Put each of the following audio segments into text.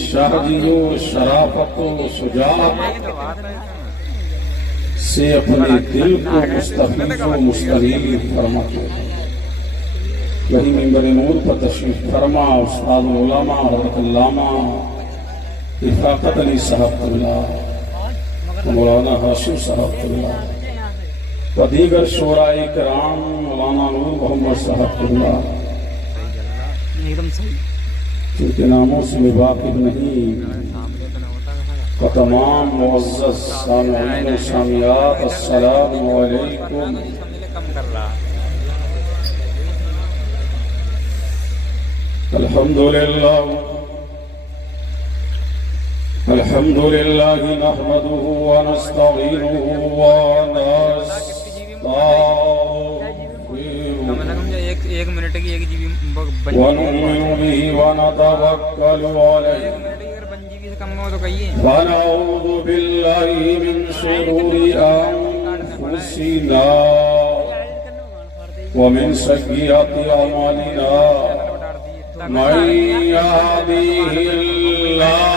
شاہدی و شرافت و شجاعت سے اپنے دل کو مستفیض و مستریر فرماتے ہیں۔ وہی منبر نور پر تشریف فرما استاد علماء حضرت علامہ رفاقت علی صاحب اللہ، مولانا ہاشم صاحب اللہ و دیگر شورائے کرام، مولانا نور محمد صاحب اللہ، چونکہ ناموں سے بھی واقف نہیں، و تمام معزز سامعین و سامعات السلام علیکم۔ الحمدللہ نحمده ونستعینه ونؤمن به ونتوکل علیہ ونعوذ باللہ من شرور انفسنا ومن سیئات اعمالنا، من یهدہ اللہ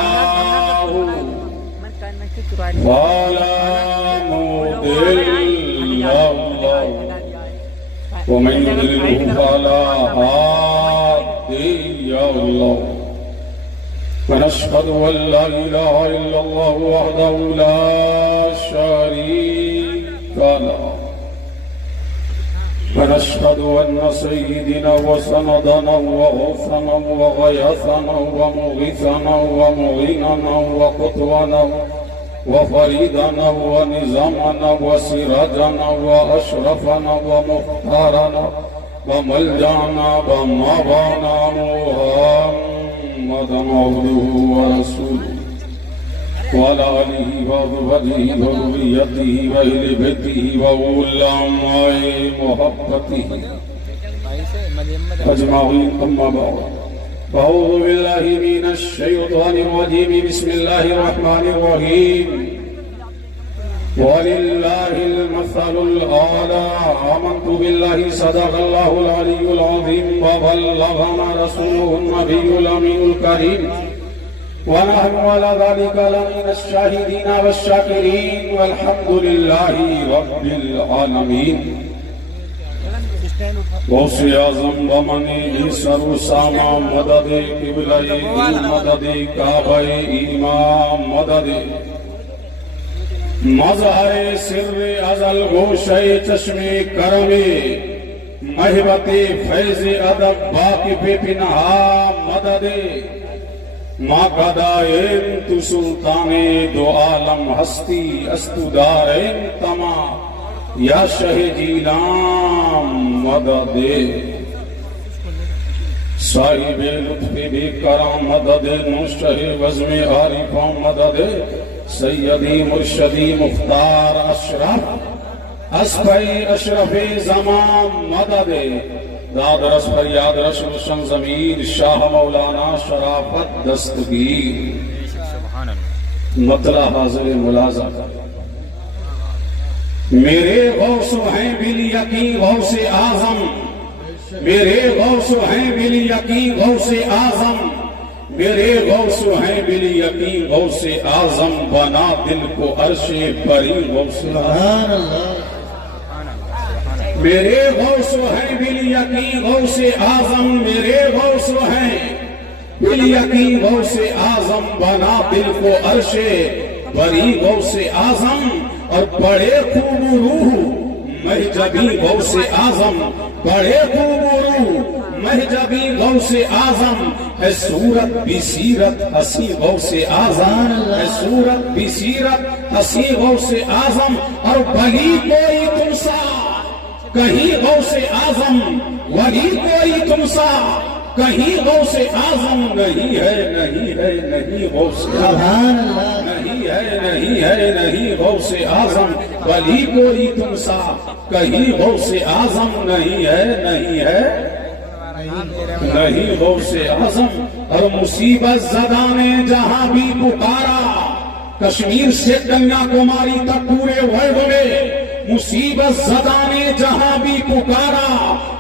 فلا مضل له ومن يضلل فلا هادي له، ونشهد أن لا إله إلا الله وحده لا شريك له، ونشهد أن سيدنا وسندنا وغوثنا وغياثنا ومغيثنا ومعيننا وقدوتنا وفريدنا ونظامنا وسراجنا وأشرفنا ومختارنا وملجأنا ومأوانا محمدا عبده ورسوله وعلى آله وصحبه وذريته وأهل بيته وعلماء محبته أجمعين، أما بعد، أعوذ بالله من الشيطان الرجيم، بسم الله الرحمن الرحيم، ولله المثل الأعلى، آمنت بالله صدق الله العلي العظيم وبلغنا رسوله النبي الأمين الكريم، ونحن على ذلك لمن الشاهدين والشاكرين، والحمد لله رب العالمين۔ غوث اعظم ومنی سر ساما مدد قبلہ مدد کعبہ ایمان مدد مظہر سر ازل گوشہ چشم کرم محبت فیض ادب باقی بے پنہا مدد ما قدائم تو سلطان دو عالم ہستی استدارین تمام یا شہ جیلان مدد صاحب لطف بے کرام مدد نشہ وزم عارفان مدد سیدی مرشدی مختار اشرف اسفی اشرف زمان مدد داد رس فریاد رش روشن ضمیر شاہ مولانا شرافت دستگیر۔ مطلع حاضر ملازم، میرے غوث ہیں بالیقین غوث اعظم، میرے غوث ہیں بالیقین غوث اعظم، میرے غوث ہیں بالیقین غوث اعظم، بنا دل کو عرش بری غوث اعظم، میرے غوث ہیں بالیقین غوث اعظم، میرے غوث ہیں بالیقین غوث اعظم، بنا دل کو عرش بری غوث اعظم، اور بڑے خوب روح مہجبی غوث اعظم، بڑے خوب روح مہجبی غوث اعظم، ہے صورت بھی سیرت حسی غوث اعظم، ہے صورت بھی سیرت حسی غوث اعظم، اور بلی کوئی تم سا کہیں غوث اعظم، ولی کوئی تم سا کہیں غوث اعظم نہیں ہے، نہیں ہے نہیں غوث اعظم، نہیں ہے نہیں ہے نہیں غوث اعظم، ولی کوئی تم سا کہیں غوث اعظم نہیں ہے، نہیں ہے نہیں غوث اعظم۔ اور مصیبت زدہ نے جہاں بھی پکارا، کشمیر سے کنیا کماری تک پورے ورلڈ میں، مصیبت زدہ نے جہاں بھی پکارا،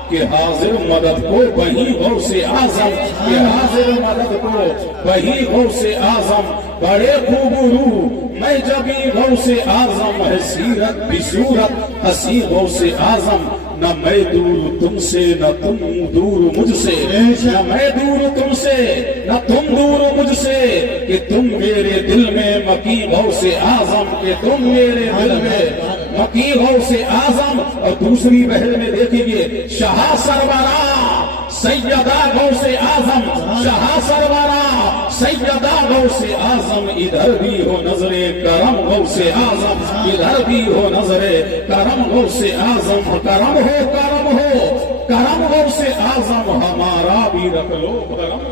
کہ حاضر مدد کو وہی غوث اعظم، کہ حاضر مدد کو وہی غوث اعظم، بڑے خوبرو میں جبھی غوث اعظم ہے سیرت بھی صورت ہنسی غوث اعظم، نہ میں دور تم سے نہ تم دور مجھ سے، نہ میں دور تم سے نہ تم دور مجھ سے، کہ تم میرے دل میں مکی غوث اعظم، کہ تم میرے دل میں مکی غوث اعظم۔ اور دوسری بحر میں دیکھیں گے شاہ سرورا سیدہ غوث اعظم، شاہ سرورا سیدہ غوث اعظم، ادھر بھی ہو نظر کرم غوث اعظم، ادھر بھی ہو نظر کرم غوث اعظم، کرم ہو کرم ہو کرم غوث اعظم، ہمارا بھی رکھ لو کرم،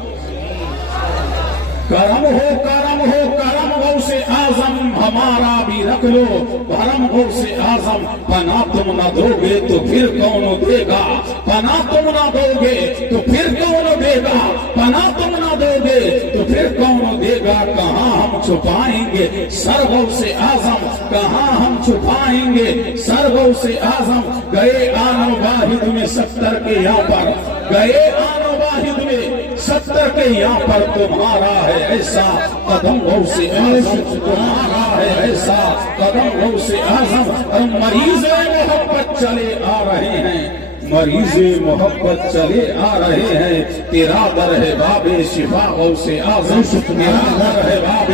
کرم ہو کرم ہو کرم غوث اعظم، ہمارا بھی رکھ لو کرم غوث اعظم، پناہ تم نہ دو گے تو پھر کون دے گا، پناہ تم نہ دو گے تو پھر کون دے گا، پناہ تم نہ دو گے تو پھر کون دے گا، کہاں ہم چھپائیں گے سر غوث اعظم، کہاں ہم چھپائیں گے سر غوث اعظم، گئے آن واحد میں 70 کے یہاں پر، گئے آن واحد میں 70 کے یہاں پر، تمہارا ہے ایسا قدم غوث اعظم، تمہارا ہے ایسا قدم غوث اعظم، اور مریض محبت چلے آ رہے ہیں، مریض محبت چلے آ رہے ہیں، تیرا در ہے باب شفا غوث اعظم، تیرا در ہے باب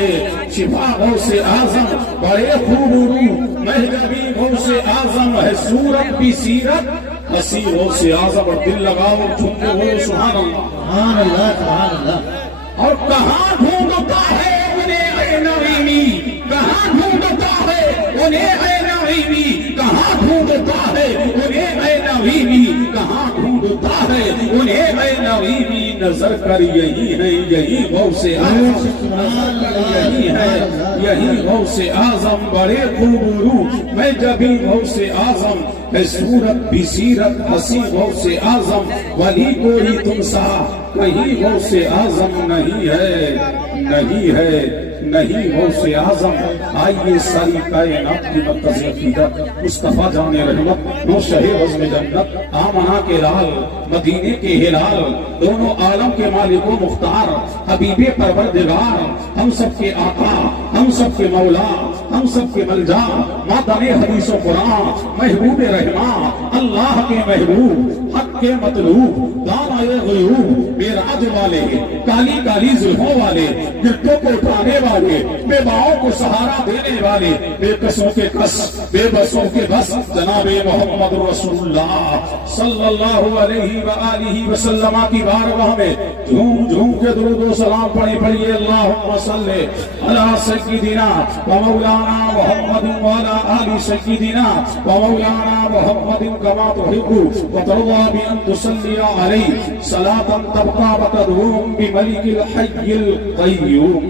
شفا غوث اعظم، بڑے خوبرو مہجبی غوث اعظم ہے صورت بھی سیرت ہنسی غوث اعظم، اور دل لگاؤ جھوم کے بولو سبحان اللہ، سبحان اللہ سبحان اللہ۔ اور کہاں ڈھونڈتا ہے انہیں اے نعیمی، کہاں ڈھونڈتا ہے انہیں اے نعیمی، کہاں ڈھونڈتا ہے انہیں اے نعیمی، کہاں ڈھونڈتا ہے انہیں اے نعیمی، نظر کر یہی ہے یہی غوث اعظم، نظر کر یہی ہے یہی غوث اعظم، بڑے خوبرو میں جبھی غوث اعظم ہے صورت بھی سیرت ہنسی غوث اعظم، ولی کوئی تم سا کہیں غوث اعظم نہیں ہے، نہیں ہے نہیں غوث اعظم۔ آئیے ساری کائنات کی مرکز عقیدت مصطفیٰ جان رحمت، نو شہ عزم جنت، آمنہ کے لال مدینے کے ہلال، دونوں عالم کے مالک و مختار، حبیب پروردگار، ہم سب کے آقا، ہم سب کے مولا، ہم سب کے ملجا، مادن حدیث و قرآن، محبوب رحمان، اللہ کے محبوب، حق کے مطلوب، دانائے غیوب، معراج والے، کالی کالی زلفوں والے، گرتوں کو اٹھانے والے، بے باؤں کو سہارا دینے والے، بے قصوں کے قص، بے بسوں کے بس، جناب محمد رسول اللہ صلی اللہ علیہ وآلہ وسلم کی بارگاہ میں جھوم جھوم کے درود و سلام پڑھیے اللہم صلی علی سیدنا و مولانا محمد وعلی آل سیدنا و مولانا محمد کما تحب و ترضى بأن تصلي عليه صلاة تبقى وتدوم بملك الحي القيوم۔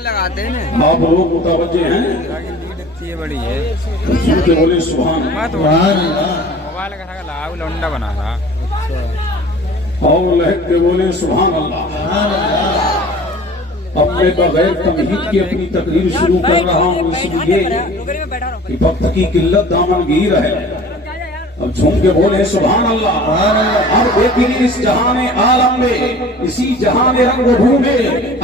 لگاتے ہیں آپ لوگ متوجہ ہیں، یہ بڑی ہے سن کے بولے سبحان موبائل کا تھا لاؤ لونڈا بنا رہا اور لہک کے بولے سبحان اللہ۔ اب میں بغیر تمہید کے اپنی تقریر شروع کر رہا ہوں، اس لیے کہ وقت کی قلت دامن گیر ہے۔ اب جھوم کے بولے سبحان اللہ۔ اب دیکھیں اس جہان عالم میں، اسی جہان رنگ و بھو میں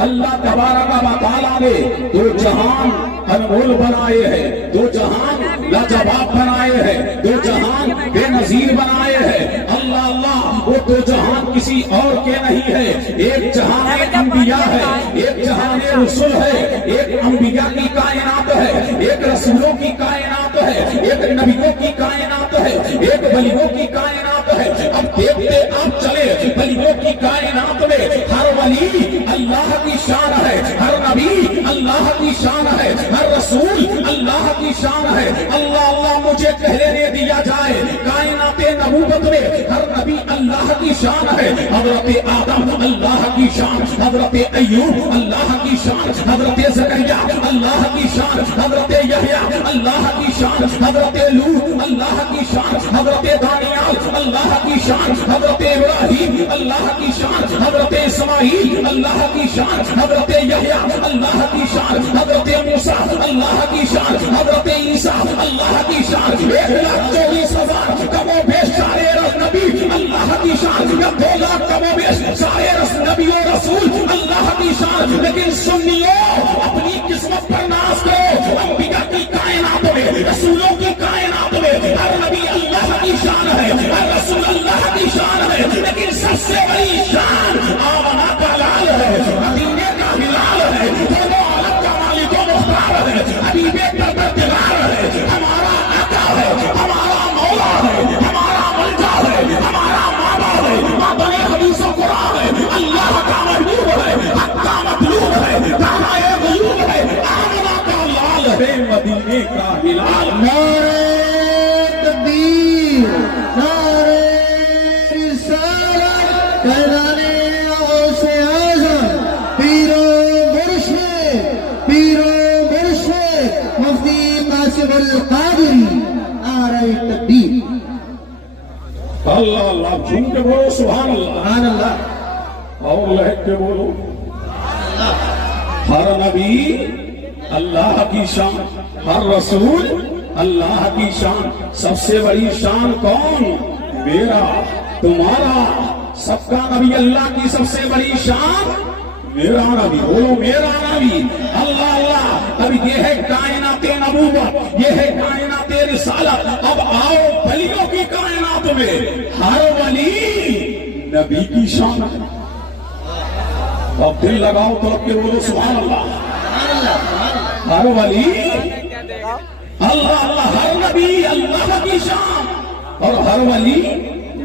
اللہ تبارک و تعالیٰ نے دو جہان انمول بنائے ہیں، دو جہان لاجواب بنائے ہیں، دو جہان بے نظیر بنائے ہیں۔ اللہ اللہ، وہ دو جہان کسی اور کے نہیں ہے، ایک جہان انبیاء ہے، ایک جہان رسول ہے، ایک انبیاء کی کائنات ہے، ایک رسولوں کی کائنات ہے، ایک نبیوں کی کائنات ہے، ایک ولیوں کی کائنات ہے۔ اب دیکھتے آپ چلے ولیوں کی کائنات میں ہر ولی اللہ کی شان ہے، ہر نبی اللہ کی شان ہے، ہر رسول اللہ کی شان ہے۔ اللہ اللہ مجھے کہہ لینے دیا جائے کائنات نبوت میں ہر نبی اللہ کی شان ہے۔ حضرت آدم اللہ کی شان، حضرت ایوب اللہ کی شان، حضرت زکریا اللہ کی شان، حضرت یحییٰ اللہ کی شان، حضرت لوط اللہ کی شان، حضرت دانیال اللہ کی شان، حضرت ابراہیم اللہ کی شان، حضرت اسماعیل اللہ کی شان، حضرت یحییٰ اللہ کی شان، حضرت موسیٰ اللہ کی شان، حضرت عیسیٰ اللہ کی شان۔ 1,24,000 کم و بیش سارے नबी अल्लाह की शान, या 2 लाख कमोबेश सारे नबी और रसूल अल्लाह की शान। लेकिन सुन्नियों, अपनी किस्मत पर नाज करो। अंबिया की कायनात में, रसूलों की कायनात में हर नबी अल्लाह की शान है, हर रसूल अल्लाह की शान है। लेकिन सबसे बड़ी शान आमना का लाल है, मदीने का हिलाल है, दोनों आलम का मालिक व मुख्तार है, हबीबे परवरदिगार है, हमारा आका है, हमारा मौला है, हमारा मलजा है, हमारा मामा है, मातने हदीस व कुरान है, अल्लाह का महबूब है, हक का मतलूब है, ताहाए गयूब है, आमना का लाल है, मदीने का हिलाल। नारे तकबीर, नारे रिसालत, कहलाने गौसे आज़म, पीरो मुर्शिद मुफ्ती कासिमुल कादरी, नारे तकबीर। अल्लाह अल्लाह, झूम के बोलो सुभान अल्लाह, सुभान अल्लाह, और लहक के बोलो। हर नबी अल्लाह की शान, हर रसूल अल्लाह की शान। सबसे बड़ी शान कौन? मेरा, तुम्हारा, सबका नबी। अल्लाह की सबसे बड़ी शान मेरा नबी। बोलो मेरा नबी। अल्लाह अल्लाह। अब ये है कायनाते नबूवत, ये है कायनाते रिसालत। अब आओ वलियों की कायनात में, हर वली नबी की शान। अब दिल लगाओ तो अब के बोलो सुभान अल्लाह। हर वली अल्लाह अल्लाह, हर नबी अल्लाह की शान, और हर वली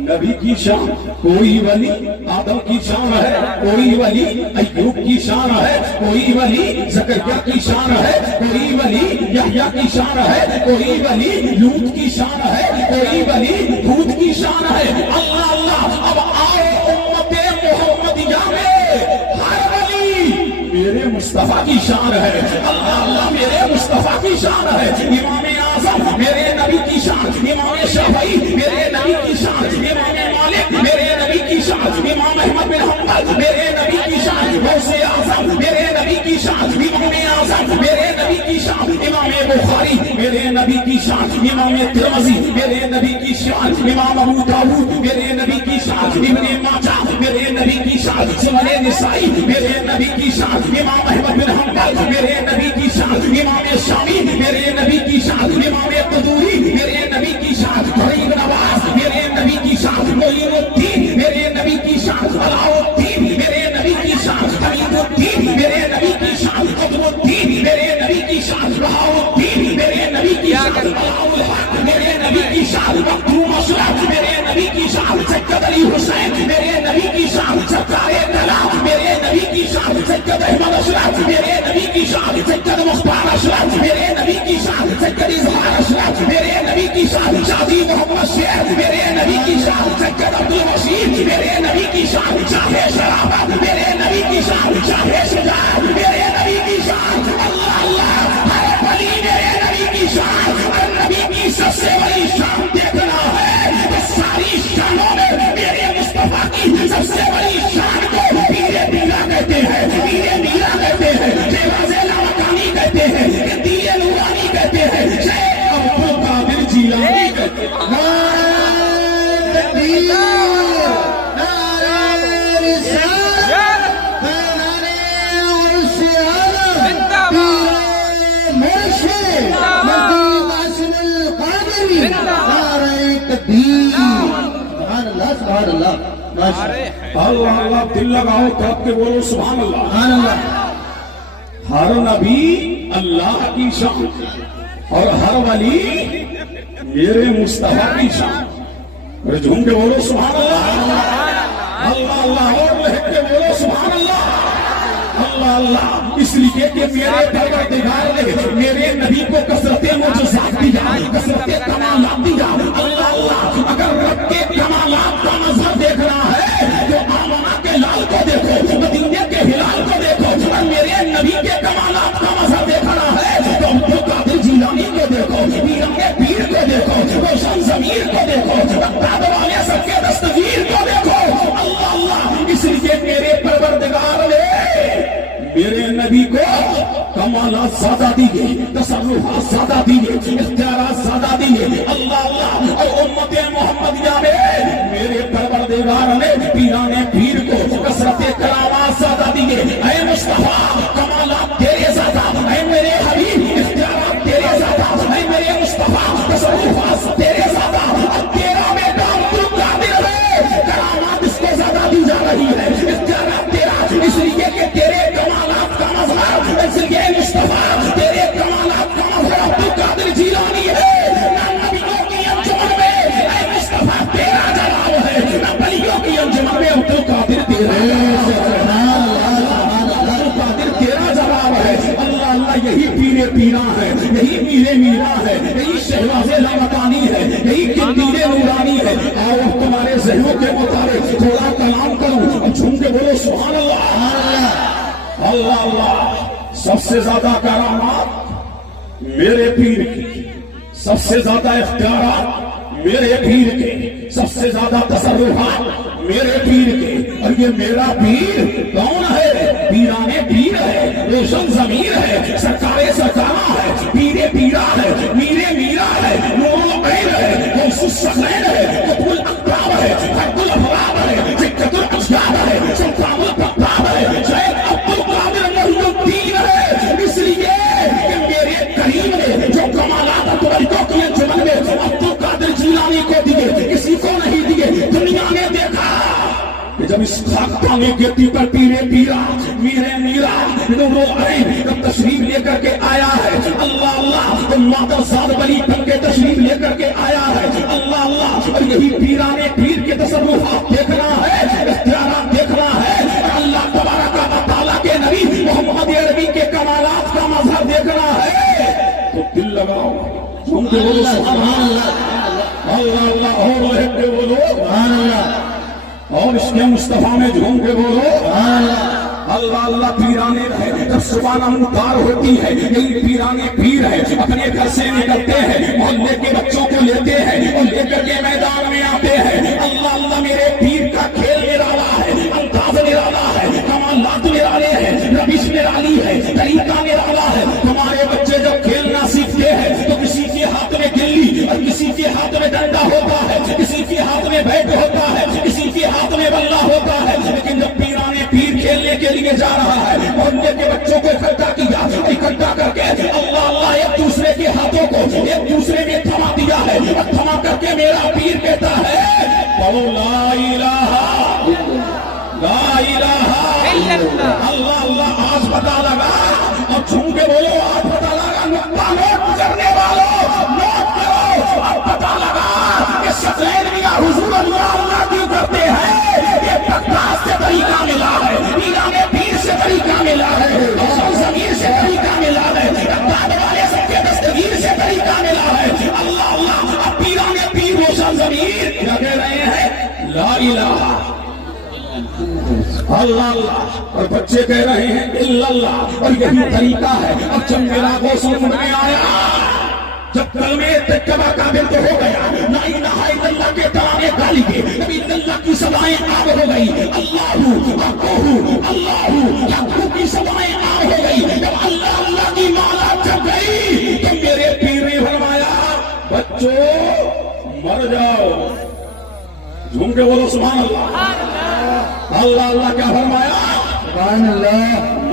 नबी की शान। कोई वली आदम की शान है, कोई वली अय्यूब की शान है, कोई वली ज़करिया की शान है, कोई वली यहया की शान है, कोई वली लूत की शान है, कोई वली हूद की शान है। अल्लाह अल्लाह। अब आओ उम्मते मोहम्मदिया में हर वली मेरे मुस्तफा की शान है। अल्लाह अल्लाह, मेरे मुस्तफा की शान है। इमाम आज़म मेरे नबी की शान, इमाम शाफई मेरे नबी की शान, इमाम मालिक मेरे नबी की शान, इमाम अहमद बिन हंबल मेरे नबी की शान, गौसे आज़म मेरे नबी की शान, इमाम आज़म मेरे नबी की शान, इमाम बुखारी मेरे नबी की शान, इमाम तिरमिज़ी मेरे नबी की शान, इमाम अबू दाऊद मेरे नबी की शान, इब्ने माजा मेरे नबी की शान, सुनन निसाई मेरे नबी की शान, इमाम अहमद बिन हंबल मेरे नबी की शान, इमाम शामी मेरे नबी की शान, इमाम तदूरी मेरे नबी की शान, गरीब नवाज मेरे नबी की शान, मोइनुद्दीन मेरे नबी की शान, अलाउद्दीन मेरे नबी की शान, हमीदुद्दीन मेरे नबी की शान, कुतुबुद्दीन मेरे नबी की शान, बहाउद्दीन मेरे नबी की शान, अलाउल हक मेरे नबी की शान, मखदूम अशरफ मेरे नबी की शान, सैयद अली हुसैन मेरे नबी की शान, सरकारे कलाम मेरे नबी की शान, सैयद अहमद अशरफ मेरे नबी की शान, सैयद मुख्तार अशरफ मेरे नबी की शान, सैयद इजहार अशरफ मेरे नबी की शान, शादी मोहम्मद शेख मेरे नबी की शान, सैयद अब्दुल मशीद मेरे नबी की शान, शाहे शराफत मेरे नबी की शान, शाहे शुजाअत मेरे नबी की शान। अल्लाह अल्लाह, हर वली मेरे नबी की शान। हर नबी की सबसे बड़ी शान देखना है तो सारी शानों में मेरे मुस्तफा की सबसे बड़ी शान को पीरे पीरा कहते हैं, पीरे मीरा कहते हैं, शेहनाज़े लामकानी कहते हैं, इंदीए नूरानी कहते हैं, शेख अब्दुल कादिर जीलानी कहते हैं। नारे तकबीर, नारे रिसालत, कहलाने गौसे आज़म, पीरो मुर्शिद मुफ्ती कासिमुल कादरी, नारे तकबीर। सुभान अल्लाह, सुभान अल्लाह, माशाअल्लाह, अल्लाह अल्लाह। दिल लगाओ तो अब के बोलो सुभान अल्लाह। सुभान अल्लाह। हर नबी अल्लाह की शान, और हर वली मेरे मुस्तफा की शान। अरे झूम के बोलो सुभान अल्लाह। अल्लाह अल्लाह, और लहक के बोलो सुभान अल्लाह। अल्लाह अल्लाह। इसलिए कि मेरे परवरदिगार ने मेरे नबी को कसरते मुजज़्ज़ात दिया, कसरते कमालात दिया। अल्लाह अल्लाह। अगर रब के कमालात का मजहर देखना है तो आमना के लाल को देखो, मदीने के हिलाल को देखो, और मेरे नबी के कमालात का मजहर देखना है तो अब्दुल कादिर जीलानी को देखो, पीरंगे पीर को देखो, रोशन ज़मीर को देखो, बगदाद वाले सबके दस्तगीर को देखो। अल्लाह अल्लाह। इसलिए मेरे परवरदिगार ने मेरे नबी को कमालात ज़्यादा दिए, तसल्लुहात ज़्यादा दिए, इख्तियारात ज़्यादा दिए। अल्लाह अल्लाह। और उम्मत मोहम्मदिया में मेरे परवरदिगार ने पीराने पीर को कसरत करामात ज़्यादा दिए। ऐ मुस्तफा कमालात तेरे ज़्यादा, ऐ मेरे हबीब इख्तियारात तेरे ज़्यादा, ऐ मेरे मुस्तफा तसव्वुफ़ात तेरे ज़्यादा। अब तेरा बेटा अब्दुल कादिर है, करामात इसको ज़्यादा दी जा रही है, इख्तियारात तेरा, इसलिए कि तेरे कमालात का मज़हर, इसलिए मुस्तफा तेरे कमालात का मज़हर अब्दुल कादिर जीलानी है। ना नबियों की अंजुमन में ऐ मुस्तफा तेरा जलाल है, ना वलियों की अंजुमन में अब्दुल कादिर तेरा जलाल है। अल्लाह अल्लाह यही पीरे पीरा है, यही मीरे मीरा है, यही शहनाज़े लामकानी है, यही किंदीरे नूरानी है। आओ तुम्हारे ज़हनों के मुताबिक थोड़ा कलाम करूं और झूम के बोलो सुभान अल्लाह। अल्लाह अल्लाह। सबसे ज्यादा करामात मेरे पीर की, सबसे ज्यादा इख्तियारात मेरे पीर के, सबसे ज्यादा तसर्रुफात मेरे पीर के। और ये मेरा पीर कौन है? पीराने पीर है, रोशन ज़मीर है, सरकारे सरकारा है, पीरे पीरा है, मीरे मीरा है, नूरुल ऐन है, गौसुस सग़ैर है, कुतुबुल अक़ताब है, फर्दुल अफ़राद है, जिक्कतुल अज़दाद है, सुल्तानुल क़त्ताब है, शैख़ अब्दुल कादिर मुहीउद्दीन है। इसलिए कि मेरे करीम ने जो कमालात तुरैकों की अंजुमन में अब्दुल कादिर जीलानी को दिए, किसी को नहीं दिए। दुनिया ने देखा कि जब इस खाकताने के पीपर पीरे पीरा मीरे मीरा नूरुल ऐन जब तशरीफ लेकर के आया है, अल्लाह अल्लाह, तो माता साद वली बन के तशरीफ लेकर के आया है, अल्लाह अल्लाह। और यही पीराने पीर के तसर्रुफात देखना है, इख्तियारात देखना है, अल्लाह तबारक व तआला के नबी मोहम्मद अरबी के कमालात का मज़हर देखना है। तो दिल लगाओ, झूम के बोलो सुभान अल्लाह, अल्लाह अल्लाह, और रह के बोलो सुभान अल्लाह, और इसके मुस्तफा में झूम के बोलो अल्लाह अल्लाह। पीराने रहे जब सुबह नमूदार होती है, यही पीराने पीर है, अपने घर से निकलते हैं, मोहल्ले के बच्चों को लेते हैं और लेकर के मैदान में आते हैं। अल्लाह अल्लाह, मेरे पीर का खेल निराला है, अंदाज निराला है, कमालात निराले हैं, रविश निराली है, तरीका निराला है। तुम्हारे बच्चे जब खेलना सीखते हैं तो किसी के हाथ में गिल्ली और किसी के हाथ में डंडा होता है, किसी के हाथ में बैट होता है, किसी के हाथ में बल्ला होता है। लेकिन जब पीराने पीर खेलने के लिए जा रहा है, मोहल्ले के बच्चों को इकट्ठा किया, इकट्ठा करके अल्लाह अल्लाह एक दूसरे के हाथों को एक दूसरे में थमा दिया है, और थमा करके मेरा पीर कहता है बोलो ला इलाहा अल्लाह अल्लाह। आज पता लगा, और झूम के बोलो आज पता लगा। नुक्ता नोट करने वालों नोट करो, अब पता लगा कि सफ़ेद मियां हुजूर अल्लाह क्यों करते हैं। ये बकवास से तरीका मिला है, पीराने पीर से तरीका मिला है, रोशन ज़मीर से तरीका मिला है, अब्बाद वाले सबके दस्तगीर से तरीका मिला है। अल्लाह अल्लाह। अब पीराने पीर रोशन ज़मीर क्या कह रहे हैं? ला इलाहा अल्लाह अल्लाह, और बच्चे कह रहे हैं इल्लल्लाह। और यही तरीका है। अब जब मेरा गौसुल में आया, जब कलमे तकबा काबिल तो हो गया, ना इलाहा इल्लल्लाह के तराने गाली के, जब इल्लल्लाह की सवाएं आग हो गई, अल्लाहू अकहू अल्लाहू यकहू की सवाएं आग हो गई, जब अल्लाह अल्लाह की माला जब गई तो मेरे पीर ने फरमाया बच्चों मर जाओ। झूम के बोलो सुभान अल्लाह। अल्लाह अल्लाह क्या फरमाया? सुभान अल्लाह,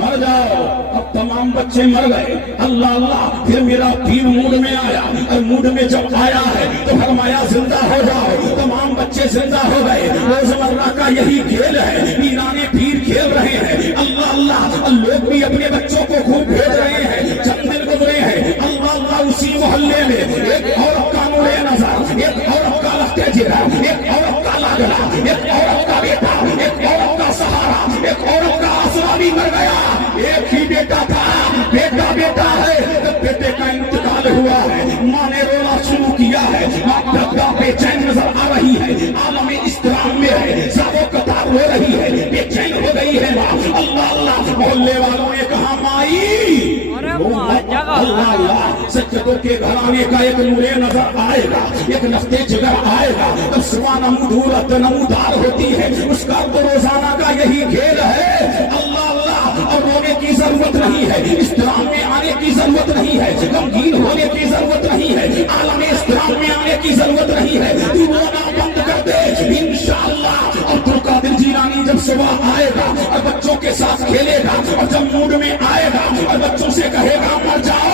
मर जाओ। अब तमाम बच्चे मर गए। अल्लाह अल्लाह। फिर मेरा पीर मूड में आया, और मूड में जब आया है तो फरमाया जिंदा हो जाओ। तमाम बच्चे जिंदा हो गए। रोजमर्रा का यही खेल है, पीराने पीर खेल रहे हैं। अल्लाह अल्लाह। लोग भी अपने बच्चों को खूब भेज रहे हैं। चंद दिन गुजरे हैं, अल्लाह अल्लाह। उसी मोहल्ले में एक औरत का नूरे नजर, एक औरत का लहते जिगर, एक औरत का लागला, एक औरत का बेटा, एक औरत का सहारा, एक औरत का आसरा भी मर गया। एक ही बेटा था, बेटा बेटा है, बेटे का इंतकाल हुआ है। माँ ने रोना शुरू किया है, माँ बेचैन नजर आ रही है, आलम इस्लाम में है, सारों कतार हो रही है, बेचैन हो गई है माँ। अल्लाह अल्लाह। मोहल्ले वालों ने कहा माई अल्लाह अल्लाह, सज्जदों के घराने का एक नूरे नजर आएगा, एक लफ्ते जिगर आएगा, तब सुबह नमूदार होती है। उसका तो रोजाना का यही खेल है। अल्लाह अल्लाह। और रोने की जरूरत नहीं है, इस्लाम में आने की जरूरत नहीं है, गमगीन होने की जरूरत नहीं है, आलम इस्लाम में आने की जरूरत नहीं है। सुबह आएगा और बच्चों के साथ खेलेगा, और जब मूड में आएगा और बच्चों से कहेगा मर जाओ,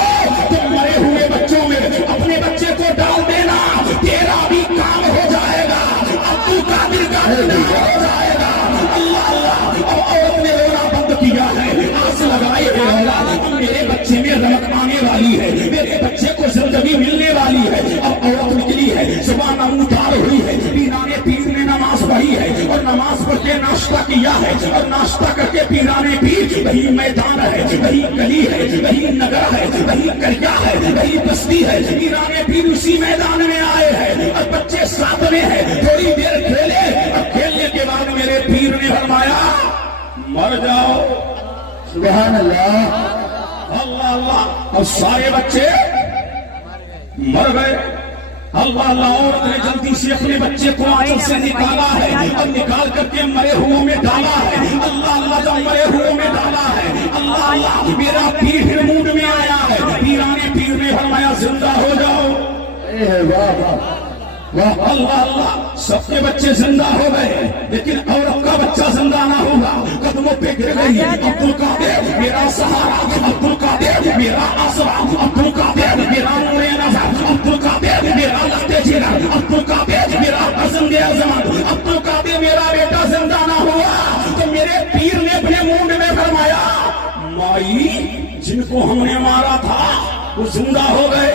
तो मरे हुए बच्चों में अपने बच्चे को डाल देना, तेरा भी काम हो जाएगा, अब्दुल कादिर का भी काम हो जाएगा। अल्लाह अल्लाह। और औरत ने रोना बंद किया है, आस लगाए है, मेरे बच्चे में रमक आने वाली है, मेरे बच्चे को जिंदगी मिलने वाली है। अब औरत निकली है, सुबह नमूदार हुई है, पीराने पीर ने नमाज पढ़ी है, और नमाज पढ़ के नाश्ता किया है, और नाश्ता करके पीराने पीर वही मैदान है, वही गली है, वही नगर है, वही करिया है, वही बस्ती है, पीराने पीर उसी मैदान में आए हैं, और बच्चे साथ में है, थोड़ी देर खेले, और खेलने के बाद मेरे पीर ने फरमाया मर जाओ। सुभान अल्लाह। अल्लाह अल्लाह। और सारे बच्चे मर गए। अल्लाह अल्लाह। औरत ने जल्दी से अपने बच्चे को आंचल से निकाला है, और निकाल करके मरे हुओं में डाला है। अल्लाह अल्लाह। जब मरे हुओं में डाला है, अल्लाह अल्लाह, मेरा पीर फिर मूड में आया है, पीराने पीर ने फरमाया जिंदा हो जाओ। वाह वाह वाह। अल्लाह अल्लाह। सबके बच्चे जिंदा हो गए, लेकिन औरत का बच्चा जिंदा ना होगा, कदमों पे गिर गई। अब्दुल कादिर मेरा सहारा, अब्दुल कादिर मेरा आसरा, अब्दुल कादिर मेरा नूरे नज़र, अब्दुल कादिर मेरा लफ्ते जिगर, अब्दुल कादिर मेरा पसंद अज़मत, अब्दुल कादिर मेरा बेटा जिंदा ना हुआ। तो मेरे पीर ने अपने मुंह में फरमाया माई जिनको हमने मारा था वो जिंदा हो गए,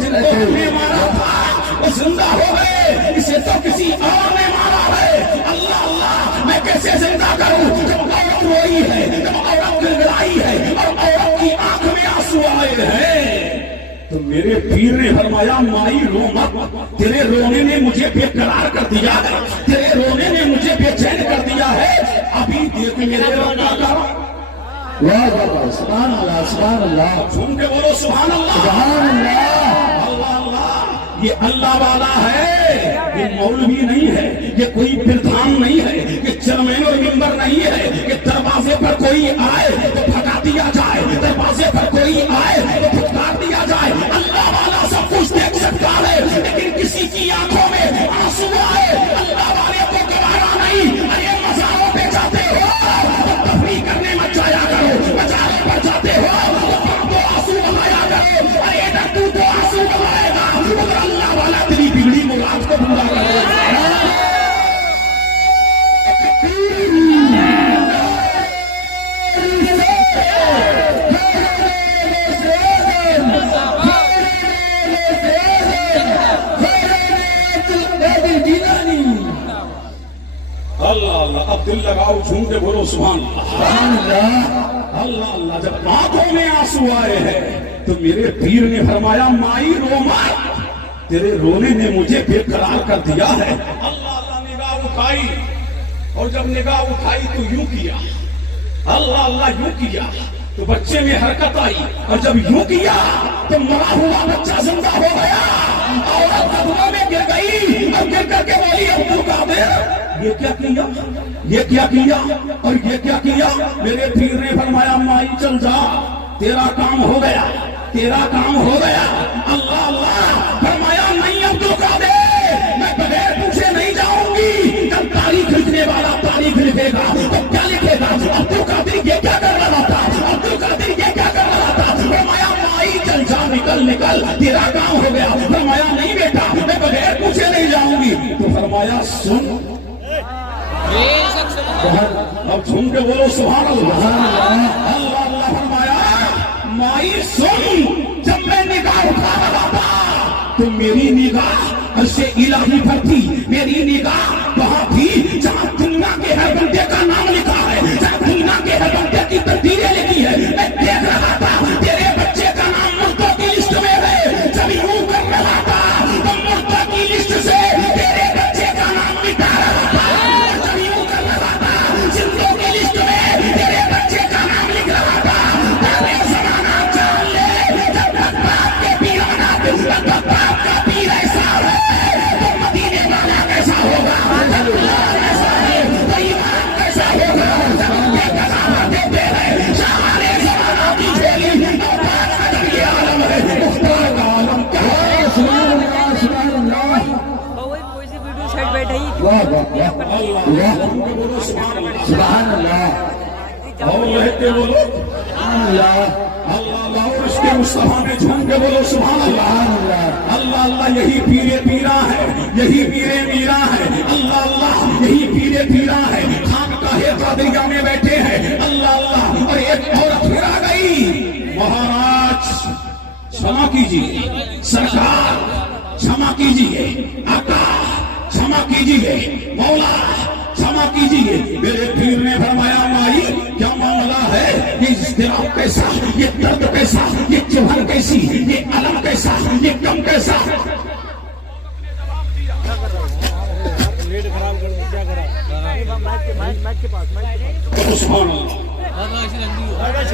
जिनको हमने मारा था वो जिंदा हो गए, इसे तो किसी और ने मारा है। अल्लाह अल्लाह। मैं कैसे जिंदा करूं जब औरत रोई है, जब औरत गिड़गिड़ाई है, और औरत की आंख में आंसू आए हैं। तो मेरे पीर ने फरमाया माई रो मत, तेरे रोने ने मुझे बेकरार कर दिया है, तेरे रोने ने मुझे बेचैन कर दिया है, अभी देख मेरे रोना का। वाह वाह। सुभान अल्लाह सुभान अल्लाह। झूम के बोलो सुभान अल्लाह। सुभान अल्लाह। अल्लाह अल्लाह। ये अल्लाह वाला है, ये मौलवी नहीं है, ये कोई प्रधान नहीं है, ये चेयरमैन और मेंबर नहीं है कि दरवाजे पर कोई आए तो भगा दिया जाए, दरवाजे पर कोई आए तो फटकार दिया जाए। अल्लाह वाला सब कुछ देख सकता है, लेकिन किसी की आंखों में आंसू आए अल्लाह वाले को गवारा नहीं। अरे मज़ारों पे जाते हो तो तफरीह करने मत जाया करो, मज़ारों पर जाते हो तो आंसू बहाया करो। अरे डट्टू तो आंसू बहाएगा, मगर अल्लाह वाला तेरी बिगड़ी मुराद को पूरा करेगा। अल्लाह अल्लाह। अब दिल लगाओ, झूम के बोलो सुभान अल्लाह। अल्लाह अल्लाह। जब आंखों में आंसू आए हैं तो मेरे पीर ने फरमाया माई रो मत, तेरे रोने ने मुझे बेकरार कर दिया है। अल्लाह अल्लाह। निगाह उठाई, और जब निगाह उठाई तो यूं किया, अल्लाह अल्लाह यूं किया तो बच्चे में हरकत आई, और जब यूं किया तो मरा हुआ बच्चा जिंदा हो गया। औरत कदमों में गिर गई, और गिर करके बोली अब्दुल कादिर ये क्या किया, ये क्या किया, और ये क्या किया। मेरे पीर ने फरमाया माई चल जा, तेरा काम हो गया, तेरा काम हो गया। अल्लाह अल्लाह। फरमाया नहीं अब्दुल कादिर, मैं बगैर पूछे नहीं जाऊंगी। जब तारीख लिखने वाला तारीख लिखेगा तो क्या लिखेगा, अब्दुल कादिर ये क्या कर रहा था, अब्दुल कादिर ये क्या कर रहा था। फरमाया माई चल जा, निकल निकल, तेरा काम हो गया। फरमाया नहीं बेटा, मैं बगैर पूछे नहीं जाऊंगी। तो फरमाया सुन, अब झूम के बोलो सुभान अल्लाह। अल्लाह अल्लाह। फरमाया माई सुन, जब मैं निगाह उठा रहा था तो मेरी निगाह अर्शे इलाही पर थी, मेरी निगाह वहां थी जहां दुनिया के हर बंदे का नाम लिखा है, जहां दुनिया के हर बंदे की तकदीरें लिखी है। मैं देख रहा था तेरे बच्चे का नाम मुर्दों की लिस्ट में है। जब यूं कर रहा था तो मुर्दों की लिस्ट से तेरे बच्चे का नाम मिटा रहा था। जब यूं कर रहा था जिंदों की लिस्ट में तेरे बच्चे का नाम लिख रहा था। पहले जमाना जान ले, जब तक बाप के पीराना, जब तक बाप का पीर ऐसा है तो मदीने वाला कैसा होगा, कैसा है तो ईमान कैसा होगा। जब ये कसावा देते हैं शाहाने जमाना की झोली के बोलो अल्लाह अल्लाह अल्लाह, और उसके मुस्तफा में झूम के बोलो सुभान अल्लाह अल्लाह अल्लाह। यही पीरे पीरा है, यही पीरे मीरा है, अल्लाह अल्लाह, यही पीरे पीरा है। खानकाहे कादरिया में बैठे हैं, अल्लाह अल्लाह। और एक औरत फिर आ गई, महाराज क्षमा कीजिए, सरकार क्षमा कीजिए, आका क्षमा कीजिए, मौला क्षमा कीजिए। मेरे पीर ने फरमाया माई क्या मामला है, ये इज़्तिराब कैसा, ये दर्द कैसा, ये चुभन कैसी, ये अलम कैसा, ये गम कैसा।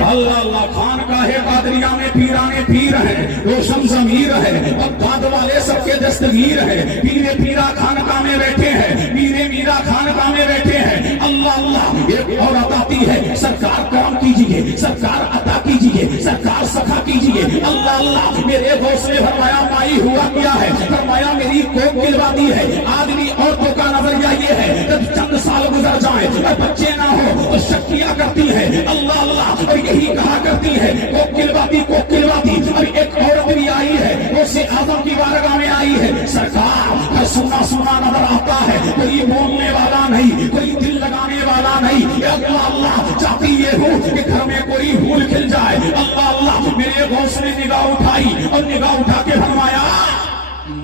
अल्लाह अल्लाह, खानकाहे कादरिया में पीराने पीर है, रोशन ज़मीर है, और दाद वाले सबके दस्तगीर है। पीरे पीरा खानका में बैठे हैं, पीरे मीरा खानका में बैठे हैं। अल्लाह अल्लाह, एक औरत आती है, सरकार करम कीजिए, सरकार अता कीजिए, सरकार सखा कीजिए। अल्लाह अल्लाह, मेरे हौसले फरमाया माई हुआ क्या है, फरमाया मेरी कोक गिलवा दी है। आदमी औरतों का नजरिया ये है, जब चंद साल गुजर जाए और बच्चे ना हो तो शक्तियां करती है। अल्लाह अल्लाह, और यही कहा करती है कोक गिलवाती कोक गिलवाती। और एक औरत भी आई है, उससे आदम की बारगाह में आई है, सरकार सुना सुना नजर आता है, कोई बोलने वाला नहीं, कोई दिल लगाने वाला नहीं। अल्लाह अल्लाह, चाहती ये हूँ कि घर में कोई फूल खिल जाए। अल्लाह अल्लाह, मेरे गौस ने निगाह उठाई और निगाह उठा के फरमाया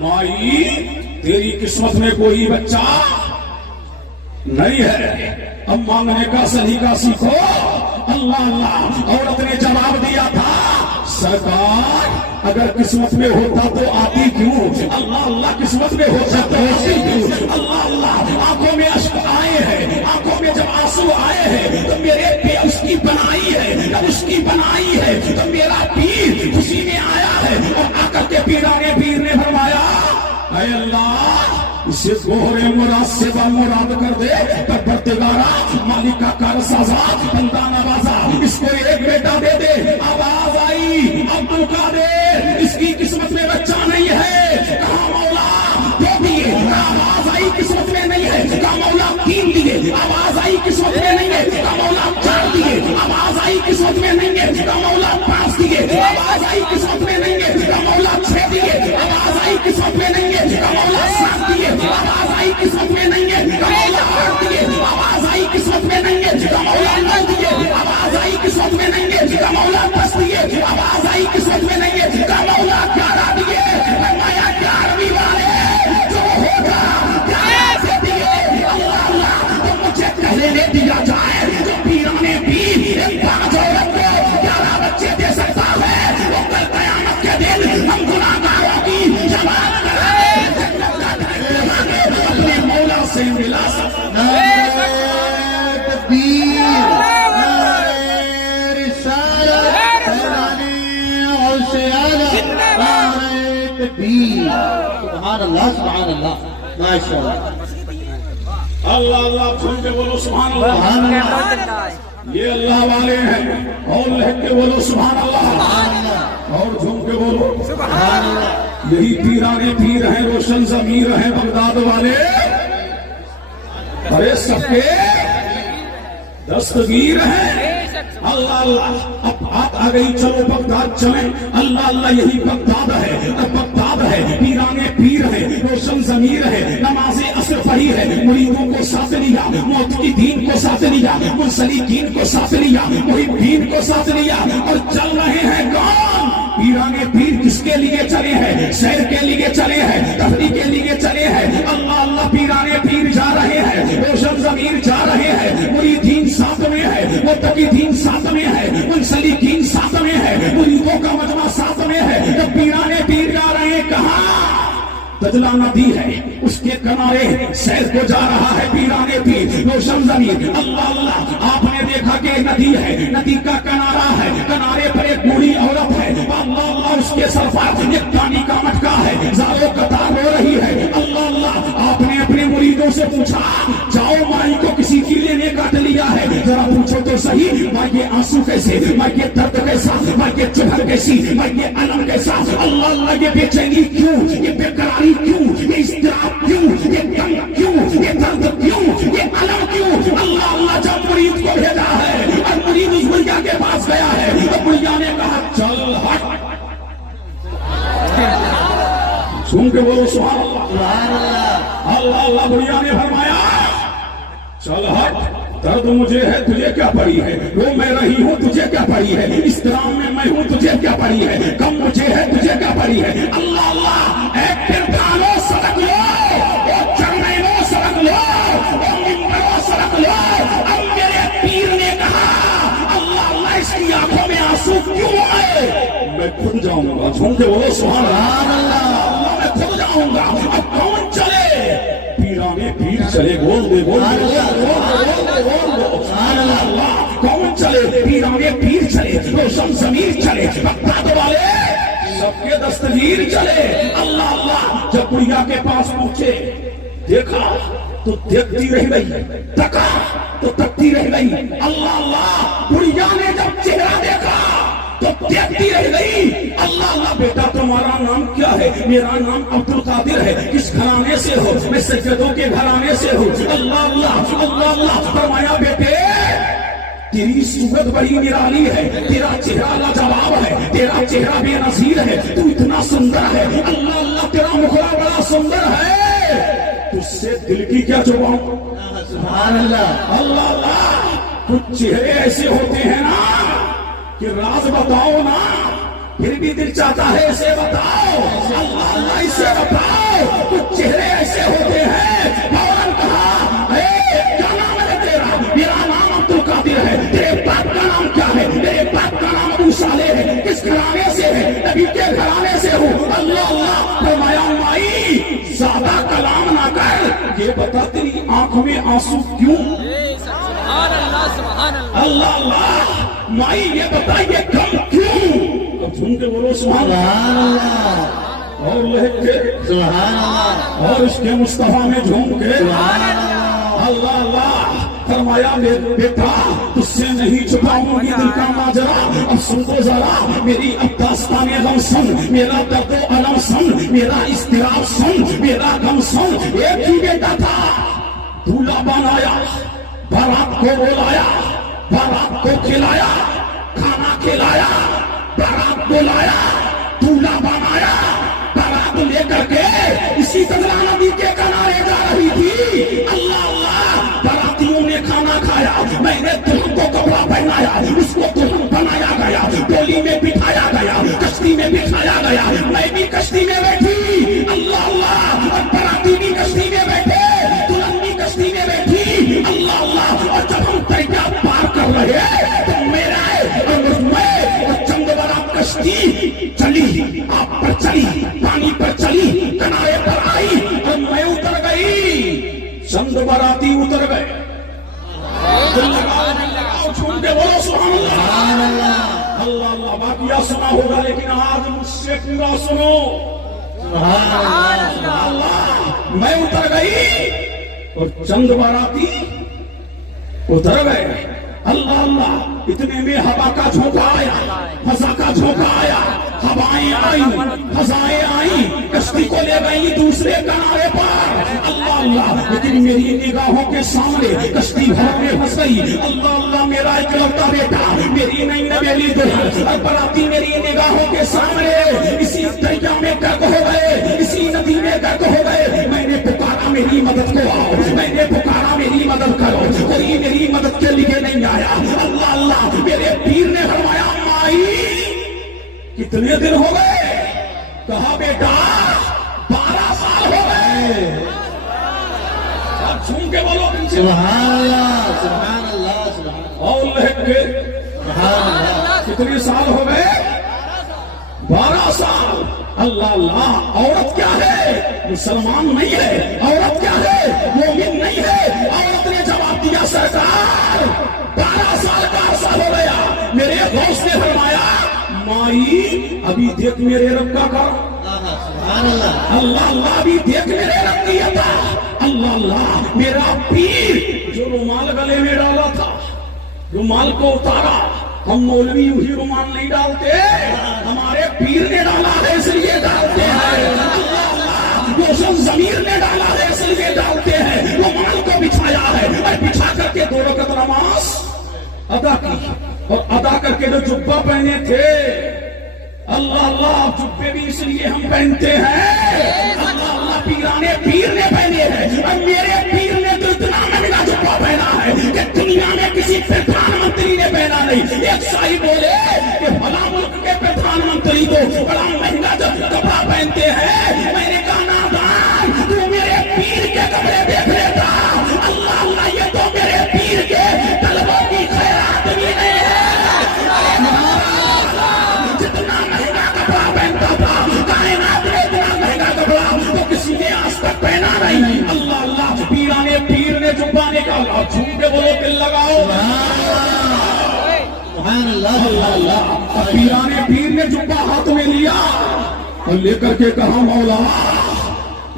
माई तेरी किस्मत में कोई बच्चा नहीं है, अब मांगने का सलीका सीखो। अल्लाह अल्लाह, औरत ने जवाब दिया था सरकार अगर किस्मत में होता तो आती क्यों। अल्लाह अल्लाह, किस्मत में होता तो आती क्यों। अल्लाह अल्लाह, आंखों में अश्क आए हैं, आंखों में जब आंसू आए हैं तो मेरे पे उसकी बनाई है, जब उसकी बनाई है तो मेरा पीर खुशी में आया है। और आकर के पीराने पीर ने फरमाया ऐ अल्लाह इसे गोहरे मुराद से मुराद कर दे, परवरदिगारा मालिक का कारसाजा बंदा नवाजा, इसको एक बेटा दे दे। आवाज आई अब्दुल कादिर इसकी किस्मत में बच्चा नहीं है, कहा मौला दो दिए। आवाज आई किस्मत में नहीं है, कहा मौला 3 दिए। आवाज आई किस्मत में नहीं है, कहा मौला 4 दिए। आवाज आई किस्मत में नहीं है, कहा मौला 5 दिए। आवाज आई किस्मत में नहीं है, कहा मौला 6 दिए। आवाज आई किस्मत में नहीं है, कहा मौला 7 दिए। आवाज आई किस्मत में नहीं है, कहा मौला 8 दिए। आवाज आई किस्मत में नहीं है, कहा मौला 9 दिए। आवाज आई किस्मत में नहीं है, कहा मौला 10 दिए। आवाज आई किस्मत में नहीं है, कहा मौला 11 दिए। फरमाया 11वीं वाले जो होगा 11 से दिए। अल्लाह अल्लाह, तो मुझे कहने दिया जाए जो पीराने पीर 5 औरत को 11 बच्चे दे सकता है, वो कल कयामत के दिन हम गुनाहगारों की जमात अपने मौला से मिला सकता है। सुभान अल्लाह सुभान अल्लाह माशाअल्लाह। अल्लाह अल्लाह, सुन के बोलो सुभान अल्लाह। ये अल्लाह वाले हैं, और लहक के बोलो सुभान अल्लाह, और झूम के बोलो सुभान अल्लाह। यही पीराने पीर हैं, रोशन ज़मीर हैं, बगदाद वाले। अरे सबके दस्तगीर हैं। अल्लाह अल्लाह, अब बात आ गई, चलो बगदाद चलें। अल्लाह अल्लाह, यही बगदाद है, बगदाद है, पीराने पीर है, रोशन ज़मीर है। नमाज़े असर पढ़ी है, मुरीदों को साथ लिया, मोहतकी दीन को साथ लिया, मुंसलिकीन को साथ लिया, मुहिब्बीन को साथ लिया, और चल रहे हैं कौन। पीराने पीर किसके लिए चले हैं, सैर के लिए चले हैं, तफरी के लिए चले हैं। अल्लाह अल्लाह, पीराने पीर जा रहे हैं, रोशन ज़मीर जा रहे हैं, मुरीदीन साथ में है, मोहतकी दीन साथ में है, मुंसलिकीन साथ में है, मुरीदों का मजमा साथ में है। जब पीराने पीर जा रहे हैं कहाँ, दजला नदी है, उसके किनारे सैर को जा रहा है पीराने पीर, रोशन ज़मीर। अल्लाह अल्लाह, आपने देखा कि नदी है, नदी का किनारा है, किनारे पर एक बूढ़ी औरत है। अल्लाह अल्लाह, उसके सर पर एक पानी का मटका है, ज़ारो कतार हो रही है। अल्लाह अल्लाह, आपने अपने मुरीदों से पूछा जाओ माई को किसी कीड़े ने काट लिया है, जरा पूछो तो सही माई ये आंसू कैसे, माई ये दर्द कैसा, माई ये चुभन कैसी, माई ये अलम कैसा। अल्लाह अल्लाह, ये बेचैनी क्यों, ये बेकरारी क्यों, ये इज़्तिराब क्यों, ये गम क्यों, ये दर्द क्यों, ये अलम क्यों। अल्लाह अल्लाह, जब मुरीद को भेजा है और मुरीद उस मुर्गा ने कहा चल हट, सुन के बोलो सुभान अल्लाह। अल्लाह अल्लाह। बुढ़िया ने फरमाया चल हट, दर्द मुझे है तुझे क्या पड़ी है, वो मैं रही हूँ तुझे क्या पड़ी है, इस ग्राम में मैं हूँ तुझे क्या पड़ी है, कम मुझे है तुझे क्या पड़ी है। अल्लाह अल्लाह। एक किरदानो सड़क लो, वो चरनैनो सड़क लो, वो मिंबरो सड़क लो। अब मेरे पीर ने कहा अल्लाह अल्लाह इसकी आंखों में आंसू क्यों आए, मैं खुद जाऊंगा। झूम के बोलो सुभान अल्लाह। अल्लाह मैं खुद जाऊंगा। अब कौन चले, पीराने पीर चले। बोल दे बोल अल्लाह। कौन चले, पीराने पीर चले, रोशन जमीर चले, बगदाद वाले सबके दस्तगीर चले। अल्लाह अल्लाह। जब बुढ़िया के पास पहुंचे, देखा तो देखती रह गई, तका तो तकती रह गई। अल्लाह अल्लाह। बुढ़िया ने जब चेहरा देखा तो देखती रह गई। अल्लाह अल्लाह। बेटा तुम्हारा नाम क्या है, मेरा नाम अब्दुल कादिर है। किस घराने से हो, मैं सज्जदों के घराने से हूँ। अल्लाह अल्लाह। अल्लाह अल्लाह। फरमाया बेटे तेरी सूरत बड़ी निराली है, तेरा चेहरा लाजवाब है, तेरा चेहरा बेनजीर है, तू इतना सुंदर है। अल्लाह अल्लाह। तेरा मुखड़ा बड़ा सुंदर है, तुझसे दिल की क्या छुपाऊं। सुभान अल्लाह। अल्लाह अल्लाह। कुछ चेहरे ऐसे होते हैं ना कि राज बताओ ना, फिर भी दिल चाहता है इसे बताओ। अल्लाह अल्लाह। इसे बताओ। कुछ चेहरे ऐसे होते हैं, भगवान कहा क्या नाम है तेरा, मेरा नाम अब्दुल कादिर है। तेरे बाप का नाम क्या है, मेरे बाप का नाम अबू सालेह है। किस घराने से है, नबी के घराने से हूँ। अल्लाह अल्लाह। फरमाया माई ज्यादा कलाम ना कर, ये बता तेरी आंखों में आंसू क्यों। अल्लाह अल्लाह। माई ये बताइए कम क्यों। अब सुन के बोलो सुभान अल्लाह। और लहक के सुभान अल्लाह, और इसके मुस्तफा में झूम के सुभान अल्लाह। अल्लाह अल्लाह। फरमाया मेरे बेटा तुझसे नहीं छुपाऊंगी दिल का माजरा। अब सुन तो जरा मेरी अब दास्ताने गम सुन, मेरा दर्द अलम सुन, मेरा इस्तिराब सुन, मेरा गम सुन। एक ही बेटा था, दूल्हा बनाया, बारात को बुलाया, बारात को खिलाया, खाना खिलाया, बारात बुलाया, दूल्हा बनाया। बारात लेकर के इसी गंगा नदी के किनारे जा रही थी। अल्लाह अल्लाह। बारातियों ने खाना खाया, मैंने दुल्हन को कपड़ा पहनाया, उसको दुल्हन बनाया गया, डोली में बिठाया गया, कश्ती में बिठाया गया, मैं भी कश्ती में बैठी। अल्लाह अल्लाह। और बाराती भी कश्ती में बैठे, दुल्हन भी कश्ती में बैठी। अल्लाह अल्लाह। और जब हम दरिया पार कर रहे तो मेरा और चंदवारा कश्ती चली, आप पर चली, पानी पर चली, किनारे पर आई और मैं उतर गई, चंद बाराती उतर गए। छूट के बोलो सुभान अल्लाह। अल्लाह अल्लाह। बाकिया सुना होगा लेकिन आज मुझसे पूरा सुनो। अल्लाह। मैं उतर गई और चंद बाराती उतर गए। अल्लाह अल्लाह। इतने में हवा का झोंका आया, फजा का झोंका आया, हवाएं आई, फजाएं आई, कश्ती को ले गई दूसरे किनारे पर। अल्लाह अल्लाह। लेकिन मेरी निगाहों के सामने कश्ती भर में फंस गई। अल्लाह अल्लाह। मेरा इकलौता बेटा, मेरी नई नवेली दुल्हन और बाराती मेरी निगाहों के सामने इसी दरिया में गर्क हो गए, इसी नदी में गर्क हो गए। मैंने पुकारा मेरी मदद को आओ, मैंने पुकारा मेरी मदद करो, कोई मेरी मदद के लिए नहीं आया। अल्लाह अल्लाह। मेरे पीर ने फरमाया माई कितने दिन हो गए, कहा बेटा 12 साल हो गए। आप सुन के बोलो सुभान अल्लाह, सुभान अल्लाह, सुभान अल्लाह। और लहक के सुभान अल्लाह। कितने साल हो गए, 12 साल। अल्लाह अल्लाह। औरत क्या है, मुसलमान नहीं है। औरत क्या है, मोमिन नहीं है। औरत ने जवाब दिया सरकार 12 साल का अरसा हो गया। मेरे गौस ने फरमाया माई अभी देख मेरे रब का काम। अल्लाह अल्लाह। अभी देख मेरे रब की अता। अल्लाह अल्लाह। मेरा पीर जो रुमाल गले में डाला था, रुमाल को उतारा। हम मौलवी यूं रुमाल नहीं डालते, हमारे पीर ने डाला है इसलिए डालते हैं। अल्लाह अल्लाह। रोशन जमीर ने डाला है इसलिए डालते हैं। रुमाल को बिछाया है और बिछा करके 2 रकात नमाज अदा की। اور ادا کر کے جو جبہ پہنے تھے، اللہ اللہ جبے بھی اس لیے ہم پہنتے ہیں، اللہ اللہ پیرانے پیر نے پہنے ہیں، اور میرے پیر نے تو اتنا مہنگا جبہ پہنا ہے کہ دنیا میں کسی پردھان منتری نے پہنا نہیں۔ ایک شاہی بولے کہ فلاں ملک کے پردھان منتری کو بڑا مہنگا کپڑا پہنتے ہیں، میں نے کہا نادان تو میرے پیر کے کپڑے دیکھ لیتا، اللہ اللہ یہ تو میرے پیر کے طلبوں کی خیرات بھی نہیں ہے۔ جتنا مہنگا کپڑا پہنتا تھا کائنات میں، اتنا مہنگا کپڑا تو کسی نے آج تک پہنا نہیں۔ اللہ اللہ پیرانے پیر نے جبہ نکالا، جھوم کے بولو دل لگاؤ، سبحان اللہ اللہ اللہ۔ پیرانے پیر نے جبہ ہاتھ میں لیا اور لے کر کے کہا مولا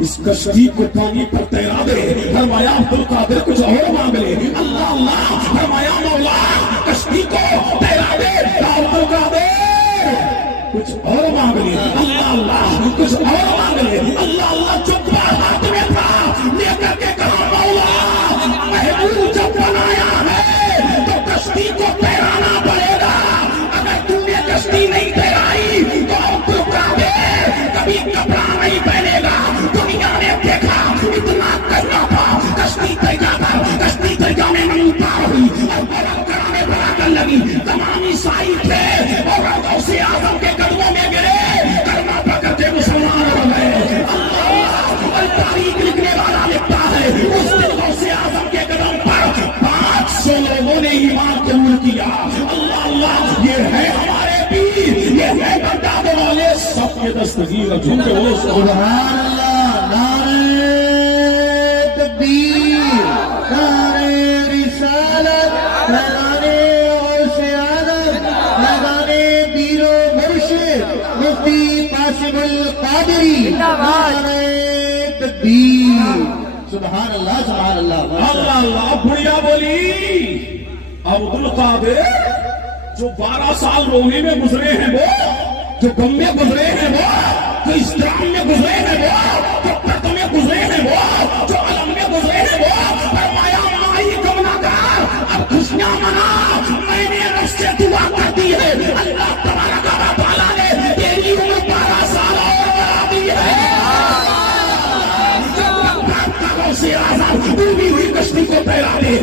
اس کشتی کو پانی پر تیرا دے۔ فرمایا عبد القادر کچھ اور مانگ لے۔ اللہ اللہ فرمایا مولا کشتی کو تیرا دے۔ عبد القادر کچھ اور مانگ لے۔ اللہ اللہ کچھ اور مانگ لے۔ اللہ اللہ جبہ ہاتھ میں تھا، لے کر کے کہا مولا محبوب جب بنایا ہے تو کشتی کو تیرانا پڑے گا، اگر تم نے کشتی نہیں تیرائی تو عبد القادر کبھی کپڑا نہیں پہنے گا۔ دنیا نے دیکھا اتنا کرنا تھا، کشتی تیرا کر، کشتی تیرا میں نہیں پار ہوئی اور بڑا کرانے بڑا کر لگی۔ تمام عیسائی تھے اور غوث اعظم کے قدموں میں گرے، کلمہ پکڑ کے مسلمان ہو گئے۔ اور تاریخ لکھنے والا لکھتا ہے اس دن غوث اعظم کے قدم پر 500 لوگوں نے ایمان قبول کیا۔ اللہ اللہ یہ ہے ہمارے پیر، یہ ہے بغداد والے، سب کے دستگیر جھوم کے وہ سبحان اللہ۔ نعرہ تکبیر، نعرہ رسالت، میدان غوث اعظم، میدان پیر و مرشد مفتی قاسم القادری، نعرہ تکبیر۔ سبحان اللہ سبحان اللہ۔ اللہ اللہ بڑھیا بولی عبد القادر جو 12 سال رونے میں گزرے ہیں، وہ جو غم میں گزرے ہیں، وہ جو اضطراب میں گزرے ہیں، وہ جو درد میں گزرے ہیں، وہ جو علم میں گزرے ہیں، وہ فرمایا مائی غم نہ کر، اب خوشیاں منا، میں نے رب سے دعا کر دی ہے، اللہ تبارک و تعالیٰ نے تیری عمر 12 سال اور بڑھا دی ہے۔ غوث اعظم ڈوبی ہوئی کشتی کو تیرا دے،